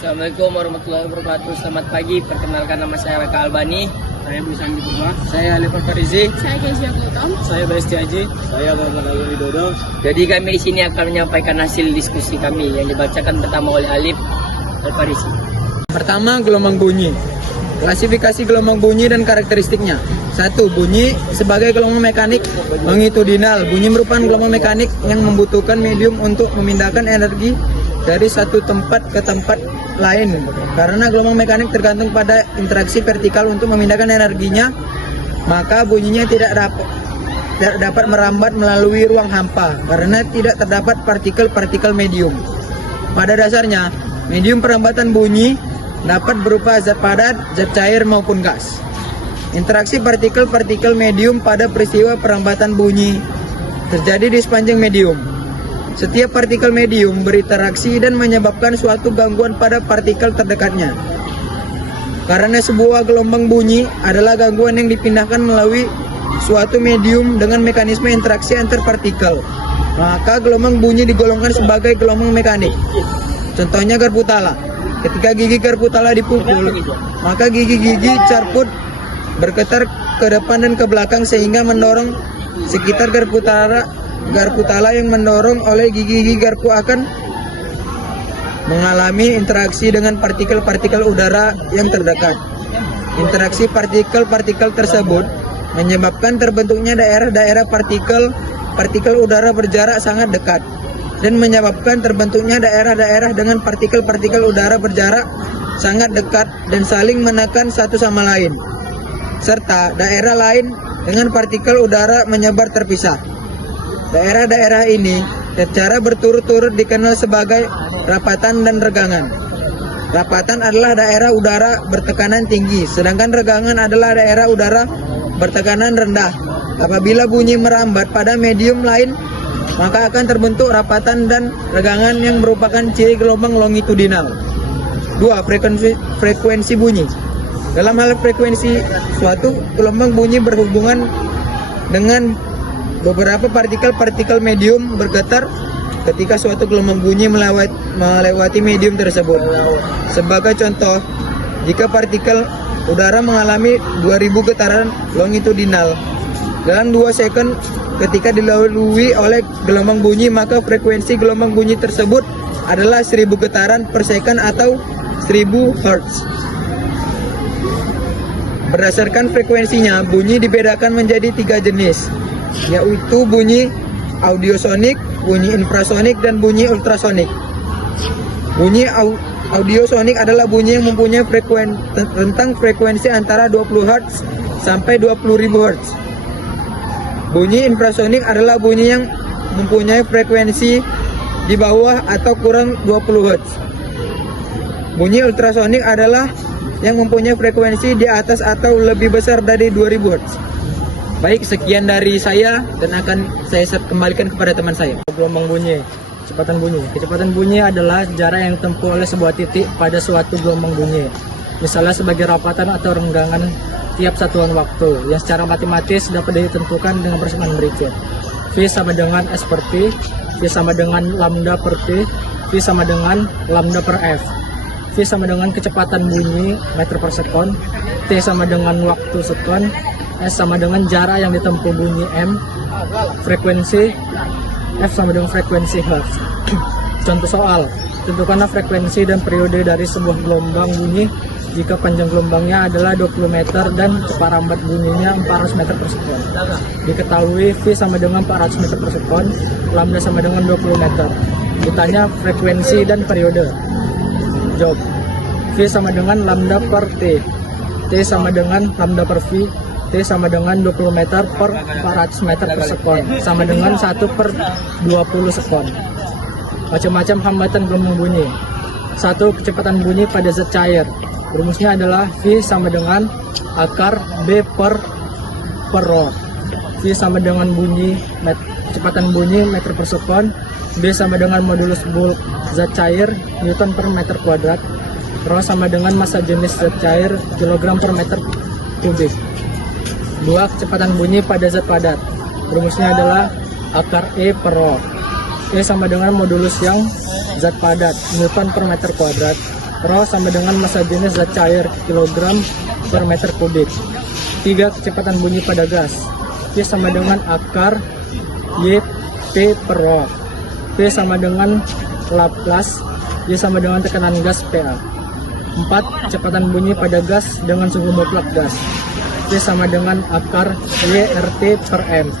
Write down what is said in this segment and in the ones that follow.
Assalamualaikum warahmatullahi wabarakatuh. Selamat pagi. Perkenalkan nama saya Raka Albani. Saya Busandi Purba. Saya Alif Farizi. Saya Kezia Gautam. Saya Besti Haji. Saya Bapak Widodo. Jadi kami di sini akan menyampaikan hasil diskusi kami yang dibacakan pertama oleh Alif Farizi. Pertama, gelombang bunyi. Klasifikasi gelombang bunyi dan karakteristiknya. 1. Bunyi sebagai gelombang mekanik longitudinal. Bunyi merupakan gelombang mekanik yang membutuhkan medium untuk memindahkan energi dari satu tempat ke tempat lain. Karena gelombang mekanik tergantung pada interaksi vertikal untuk memindahkan energinya, maka bunyinya tidak dapat merambat melalui ruang hampa karena tidak terdapat partikel-partikel medium. Pada dasarnya, medium perambatan bunyi dapat berupa zat padat, zat cair maupun gas. Interaksi partikel-partikel medium pada peristiwa perambatan bunyi terjadi di sepanjang medium. Setiap partikel medium berinteraksi dan menyebabkan suatu gangguan pada partikel terdekatnya. Karena sebuah gelombang bunyi adalah gangguan yang dipindahkan melalui suatu medium dengan mekanisme interaksi antar partikel, maka gelombang bunyi digolongkan sebagai gelombang mekanik. Contohnya garpu tala. Ketika gigi garpu tala dipukul, maka gigi-gigi carput bergetar ke depan dan ke belakang sehingga mendorong sekitar garpu tala yang mendorong oleh gigi-gigi garpu akan mengalami interaksi dengan partikel-partikel udara yang terdekat. Interaksi partikel-partikel tersebut menyebabkan terbentuknya daerah-daerah partikel udara berjarak sangat dekat dan menyebabkan terbentuknya daerah-daerah dengan partikel-partikel udara berjarak sangat dekat dan saling menekan satu sama lain, serta daerah lain dengan partikel udara menyebar terpisah. Daerah-daerah ini secara berturut-turut dikenal sebagai rapatan dan regangan. Rapatan adalah daerah udara bertekanan tinggi, sedangkan regangan adalah daerah udara bertekanan rendah. Apabila bunyi merambat pada medium lain, maka akan terbentuk rapatan dan regangan yang merupakan ciri gelombang longitudinal. 2. Frekuensi bunyi. Dalam hal frekuensi, suatu gelombang bunyi berhubungan dengan beberapa partikel-partikel medium bergetar ketika suatu gelombang bunyi melewati medium tersebut. Sebagai contoh, jika partikel udara mengalami 2000 getaran longitudinal dalam 2 second ketika dilalui oleh gelombang bunyi, maka frekuensi gelombang bunyi tersebut adalah 1000 getaran per second atau 1000 Hz. Berdasarkan frekuensinya, bunyi dibedakan menjadi 3 jenis, yaitu bunyi audiosonik, bunyi infrasonik, dan bunyi ultrasonik. Bunyi audiosonik adalah bunyi yang mempunyai rentang frekuensi antara 20 Hz sampai 20.000 Hz. Bunyi infrasonik adalah bunyi yang mempunyai frekuensi di bawah atau kurang 20 Hz. Bunyi ultrasonik adalah yang mempunyai frekuensi di atas atau lebih besar dari 2000 Hz. Baik, sekian dari saya dan akan saya kembalikan kepada teman saya. Gelombang bunyi, kecepatan bunyi. Kecepatan bunyi adalah jarak yang ditempuh oleh sebuah titik pada suatu gelombang bunyi. Misalnya sebagai rapatan atau renggangan tiap satuan waktu yang secara matematis dapat ditentukan dengan persamaan berikut. V sama dengan S per T, V sama dengan lambda per T, V sama dengan lambda per F. V sama dengan kecepatan bunyi meter per sekon, T sama dengan waktu sekon, S sama dengan jarak yang ditempuh bunyi M, frekuensi F sama dengan frekuensi Hertz. Contoh soal, tentukanlah frekuensi dan periode dari sebuah gelombang bunyi jika panjang gelombangnya adalah 20 meter dan parambat bunyinya 400 meter per sekon. Diketahui V sama dengan 400 meter per sekon, lambda sama dengan 20 meter. Ditanya frekuensi dan periode. Jawab, V sama dengan lambda per T, T sama dengan lambda per V, T sama dengan 20 meter per 400 meter per sekon, sama dengan 1 per 20 sekon. Macam-macam hambatan gelombang bunyi. 1. Kecepatan bunyi pada zat cair. Rumusnya adalah V sama dengan akar B per rho. V sama dengan kecepatan bunyi meter per sekon, B sama dengan modulus bulk zat cair Newton per meter kuadrat, rho sama dengan massa jenis zat cair kilogram per meter kubik. 2. Kecepatan bunyi pada zat padat. Rumusnya adalah akar E per rho. E sama dengan modulus yang zat padat Newton per meter kuadrat, Rho sama dengan massa jenis zat cair kilogram per meter kubik. 3. Kecepatan bunyi pada gas. V sama dengan akar Y P per Rho. P sama dengan Laplace Y sama dengan tekanan gas PA. 4. Kecepatan bunyi pada gas dengan suhu mutlak gas. V sama dengan akar Y RT per M.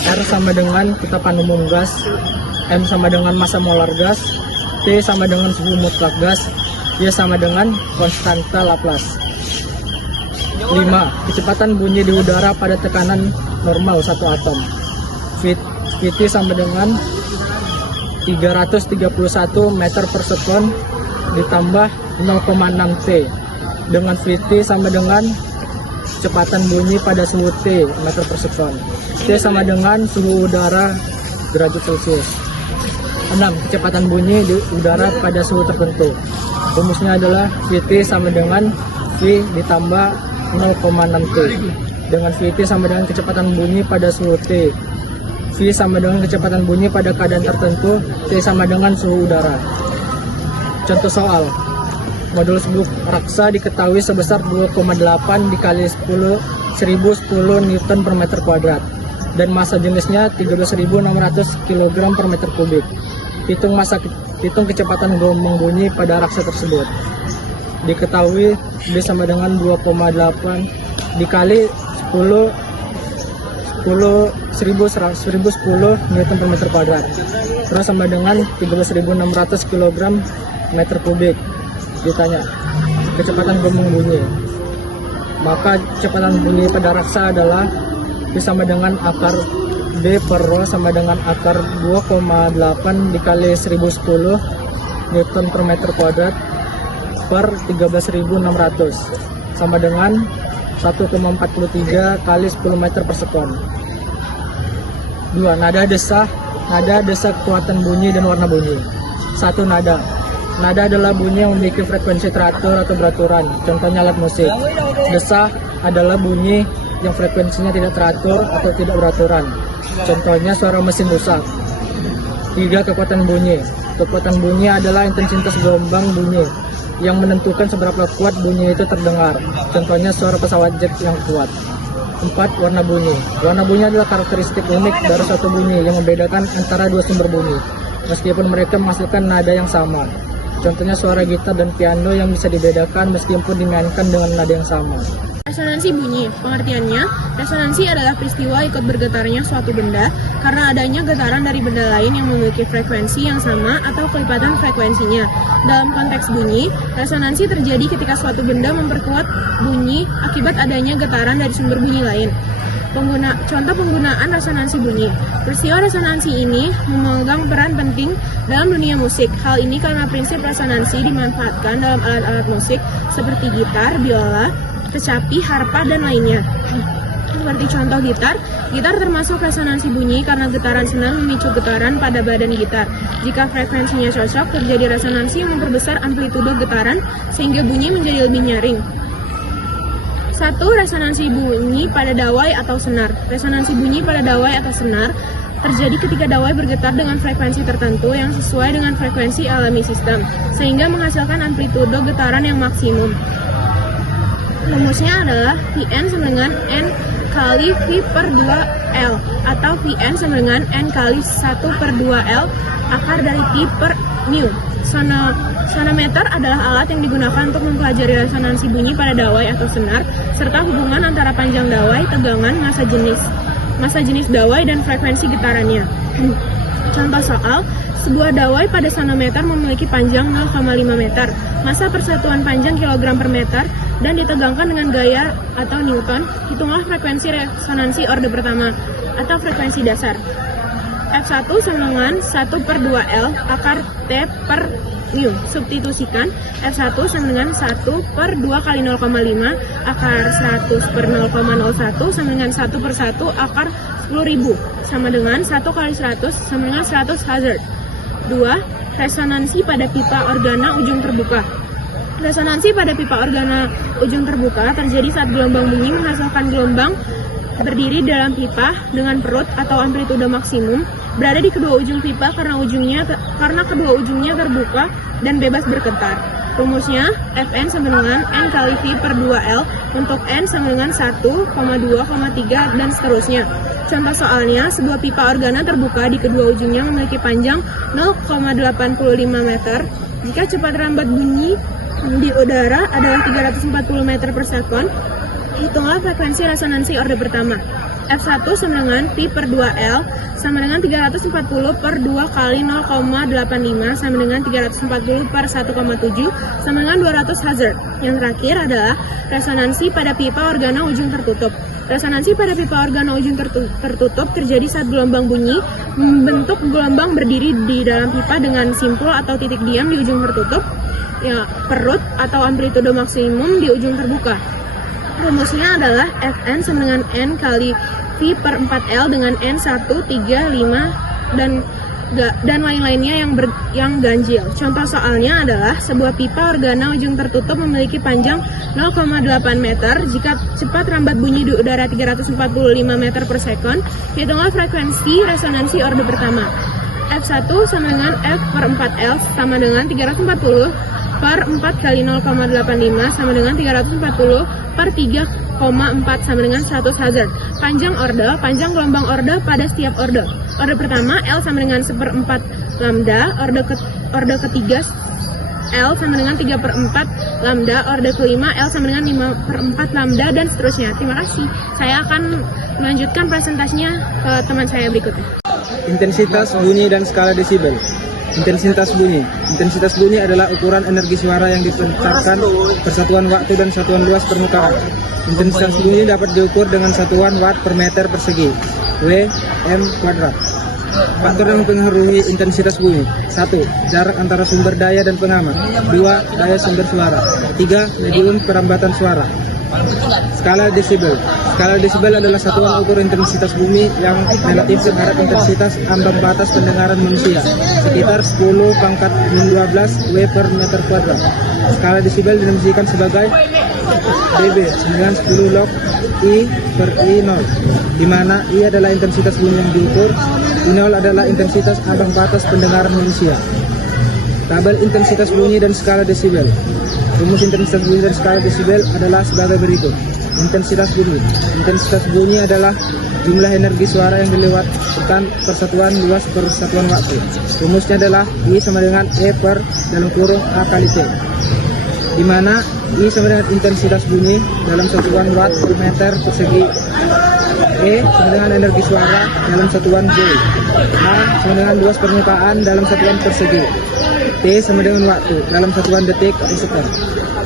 R sama dengan ketapan umum gas. M sama dengan massa molar gas. T sama dengan suhu mutlak gas. Y sama dengan konstanta Laplace. 5. Kecepatan bunyi di udara pada tekanan normal satu atom. Vt sama dengan 331 meter per sekon ditambah 0,6 T, dengan Vt sama dengan kecepatan bunyi pada suhu T meter per sekon. T sama dengan suhu udara derajat Celcius. 6. Kecepatan bunyi di udara pada suhu tertentu. Rumusnya adalah Vt sama dengan V ditambah 0,6 T, dengan Vt sama dengan kecepatan bunyi pada suhu T. V sama dengan kecepatan bunyi pada keadaan tertentu. T sama dengan suhu udara. Contoh soal. Modulus buk raksa diketahui sebesar 2,8 dikali 1010 Newton per meter kuadrat dan massa jenisnya 13.600 kg per meter kubik. Hitung kecepatan gelombang bunyi pada raksa tersebut. Diketahui B sama dengan 2,8 dikali 1010 Newton per meter kuadrat, terus sama dengan 13.600 kg meter kubik. Ditanya kecepatan gelombang bunyi, maka kecepatan bunyi pada raksa adalah B sama dengan akar B per Rho sama dengan akar 2,8 dikali 1010 Newton per meter kuadrat per 13.600 sama dengan 1,43 kali 10 meter per sekon. 2. Nada desa kekuatan bunyi dan warna bunyi. 1. Nada adalah bunyi yang memiliki frekuensi teratur atau beraturan, contohnya alat musik. Desah adalah bunyi yang frekuensinya tidak teratur atau tidak beraturan, contohnya suara mesin rusak. 3. Kekuatan bunyi. Kekuatan bunyi adalah intensitas gelombang bunyi yang menentukan seberapa kuat bunyi itu terdengar, contohnya suara pesawat jet yang kuat. 4. Warna bunyi. Warna bunyi adalah karakteristik unik dari suatu bunyi yang membedakan antara dua sumber bunyi, meskipun mereka menghasilkan nada yang sama. Contohnya suara gitar dan piano yang bisa dibedakan meskipun dimainkan dengan nada yang sama. Resonansi bunyi. Pengertiannya, resonansi adalah peristiwa ikut bergetarnya suatu benda karena adanya getaran dari benda lain yang memiliki frekuensi yang sama atau kelipatan frekuensinya. Dalam konteks bunyi, resonansi terjadi ketika suatu benda memperkuat bunyi akibat adanya getaran dari sumber bunyi lain. Contoh penggunaan resonansi bunyi. Peristiwa resonansi ini memegang peran penting dalam dunia musik. Hal ini karena prinsip resonansi dimanfaatkan dalam alat-alat musik seperti gitar, biola, kecapi, harpa, dan lainnya. Seperti contoh gitar termasuk resonansi bunyi karena getaran senar memicu getaran pada badan gitar. Jika frekuensinya cocok, terjadi resonansi yang memperbesar amplitudo getaran sehingga bunyi menjadi lebih nyaring. 1. Resonansi bunyi pada dawai atau senar. Resonansi bunyi pada dawai atau senar terjadi ketika dawai bergetar dengan frekuensi tertentu yang sesuai dengan frekuensi alami sistem, sehingga menghasilkan amplitudo getaran yang maksimum. Rumusnya adalah Vn sama dengan N kali V per 2L atau Vn sama dengan N kali 1 per 2L akar dari Pi per mu. Sonometer adalah alat yang digunakan untuk mempelajari resonansi bunyi pada dawai atau senar, serta hubungan antara panjang dawai, tegangan, massa jenis dawai, dan frekuensi getarannya. Contoh soal, sebuah dawai pada sonometer memiliki panjang 0,5 meter, massa persatuan panjang kilogram per meter, dan ditegangkan dengan gaya atau Newton. Hitunglah frekuensi resonansi orde pertama atau frekuensi dasar. F1 sama dengan 1 per 2L akar T per mu. Substitusikan F1 sama dengan 1 per 2 kali 0,5 akar 100 per 0,01 sama dengan 1 per 1 akar 10.000 sama dengan 1 kali 100 sama dengan 100 Hz. 2. Resonansi pada pipa organa ujung terbuka. Resonansi pada pipa organa ujung terbuka terjadi saat gelombang bunyi menghasilkan gelombang berdiri dalam pipa dengan perut atau amplitude maksimum berada di kedua ujung pipa karena kedua ujungnya terbuka dan bebas bergetar. Rumusnya Fn sama dengan N kali V per 2L untuk N sama dengan 1, 2, 3 dan seterusnya. Contoh soalnya, sebuah pipa organa terbuka di kedua ujungnya memiliki panjang 0,85 meter. Jika cepat rambat bunyi di udara adalah 340 meter per sekon, hitunglah frekuensi resonansi orde pertama. F1 sama dengan Pi per 2L sama dengan 340 per 2 kali 0,85 sama dengan 340 per 1,7 sama dengan 200 Hz. Yang terakhir adalah resonansi pada pipa organa ujung tertutup. Resonansi pada pipa organa ujung tertutup terjadi saat gelombang bunyi membentuk gelombang berdiri di dalam pipa dengan simpul atau titik diam di ujung tertutup, ya, perut atau amplitude maksimum di ujung terbuka. Rumusnya adalah Fn sama dengan N kali V per 4L dengan N 1, 3, 5, dan lain-lainnya yang ganjil. Contoh soalnya adalah sebuah pipa organa ujung tertutup memiliki panjang 0,8 meter. Jika cepat rambat bunyi di udara 345 meter per sekon, hitunglah frekuensi resonansi orde pertama. F1 sama dengan F per 4L sama dengan 340 per 4 kali 0,85 sama dengan 340 per 3,4 sama dengan 100 Hz. Panjang gelombang orde pada setiap orde. Orde pertama L sama dengan 1/4 lambda, orde ketiga L sama dengan 3/4 lambda, orde kelima L sama dengan 5/4 lambda, dan seterusnya. Terima kasih. Saya akan melanjutkan presentasinya ke teman saya berikutnya. Intensitas bunyi dan skala desibel. Intensitas bunyi. Intensitas bunyi adalah ukuran energi suara yang dipancarkan per satuan waktu dan satuan luas permukaan. Intensitas bunyi dapat diukur dengan satuan watt per meter persegi, Wm². Faktor yang mempengaruhi intensitas bunyi: 1. Jarak antara sumber daya dan pengamat. 2. Daya sumber suara. 3. Medium perambatan suara. Skala desibel. Skala desibel adalah satuan ukur intensitas bumi yang relatif terhadap intensitas ambang batas pendengaran manusia, sekitar 10⁻12 W per meter kuadrat. Skala desibel didefinisikan sebagai dB dengan 10 log I per I0, di mana I adalah intensitas bunyi yang diukur, I0 adalah intensitas ambang batas pendengaran manusia. Tabel intensitas bunyi dan skala desibel. Rumus intensitas bunyi dan skala desibel adalah sebagai berikut. Intensitas bunyi. Intensitas bunyi adalah jumlah energi suara yang dilewatkan per satuan luas per satuan waktu. Rumusnya adalah I sama dengan E per dalam kurung A kali T, di mana I sama dengan intensitas bunyi dalam satuan watt per meter persegi, E sama dengan energi suara dalam satuan Joule, A sama dengan luas permukaan dalam satuan persegi, T sama dengan waktu dalam satuan detik atau sekon.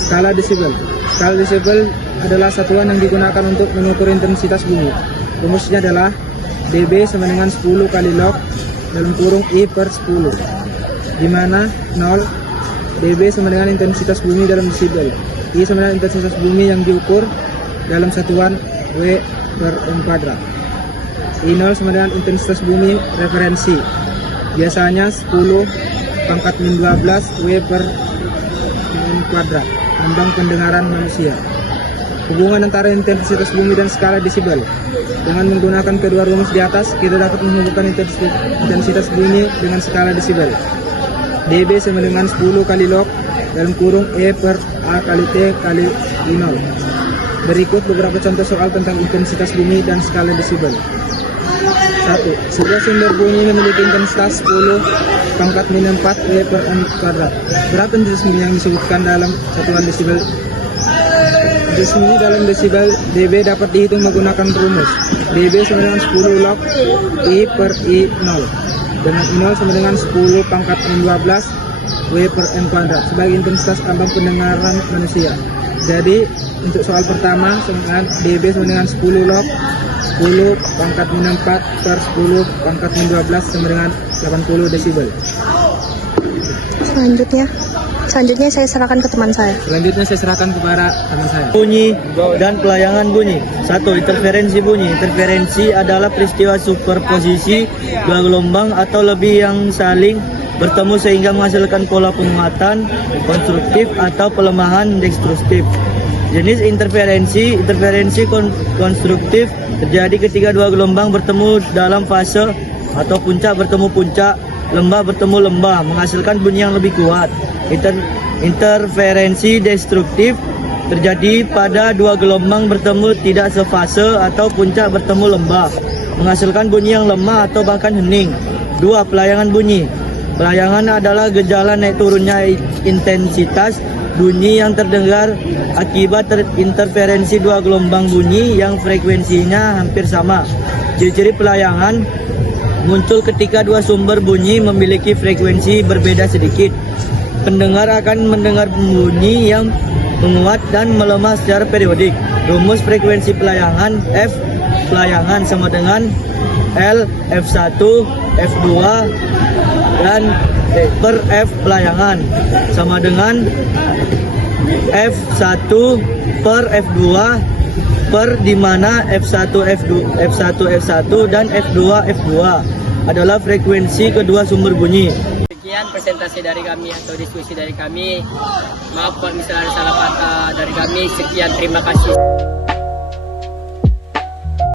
Skala desibel. Skala desibel adalah satuan yang digunakan untuk mengukur intensitas bunyi. Rumusnya adalah dB sama dengan 10 kali log dalam kurung I per 10, di mana 0 dB sama dengan intensitas bumi dalam desibel. I sama dengan intensitas bumi yang diukur dalam satuan W per M kuadrat. I0 sama dengan intensitas bumi referensi, biasanya 10⁻12 W per M kuadrat, lambang pendengaran manusia. Hubungan antara intensitas bumi dan skala desibel. Dengan menggunakan kedua rumus di atas, kita dapat menghubungkan intensitas bunyi dengan skala desibel. dB sama dengan 10 kali log dalam kurung E per A kali T kali I0. Berikut beberapa contoh soal tentang intensitas bunyi dan skala desibel. 1. Sebuah sumber bunyi memiliki intensitas 10⁻⁴ W per M kuadrat. Berapa intensitas bunyi yang disebutkan dalam satuan desibel? Intensitas bunyi dalam desibel dB dapat dihitung menggunakan rumus dB sama dengan 10 log I per I0, dengan I0 sama dengan 10⁻12 W per M kuadrat sebagai intensitas ambang pendengaran manusia. Jadi untuk soal pertama dengan dB sama dengan 10 log 10⁻⁴ per 10⁻12 sama dengan 80 desibel. Selanjutnya saya serahkan ke teman saya. Selanjutnya saya serahkan kepada teman saya. Bunyi dan pelayangan bunyi. 1. Interferensi bunyi. Interferensi adalah peristiwa superposisi dua gelombang atau lebih yang saling bertemu sehingga menghasilkan pola penguatan konstruktif atau pelemahan destruktif. Jenis interferensi konstruktif terjadi ketika dua gelombang bertemu dalam fase atau puncak bertemu puncak, lembah bertemu lembah, menghasilkan bunyi yang lebih kuat. Interferensi destruktif terjadi pada dua gelombang bertemu tidak sefase atau puncak bertemu lembah, menghasilkan bunyi yang lemah atau bahkan hening. 2. Pelayangan bunyi. Pelayangan adalah gejala naik turunnya intensitas bunyi yang terdengar akibat interferensi dua gelombang bunyi yang frekuensinya hampir sama. Ciri-ciri pelayangan muncul ketika dua sumber bunyi memiliki frekuensi berbeda sedikit. Pendengar akan mendengar bunyi yang menguat dan melemah secara periodik. Rumus frekuensi pelayangan F pelayangan sama dengan L F1 F2 dan per F pelayangan sama dengan F1 per F2 per dimana F1 F1 dan F2 F2 adalah frekuensi kedua sumber bunyi. Sekian presentasi dari kami atau diskusi dari kami. Maaf kalau misalnya ada salah kata dari kami. Sekian, terima kasih.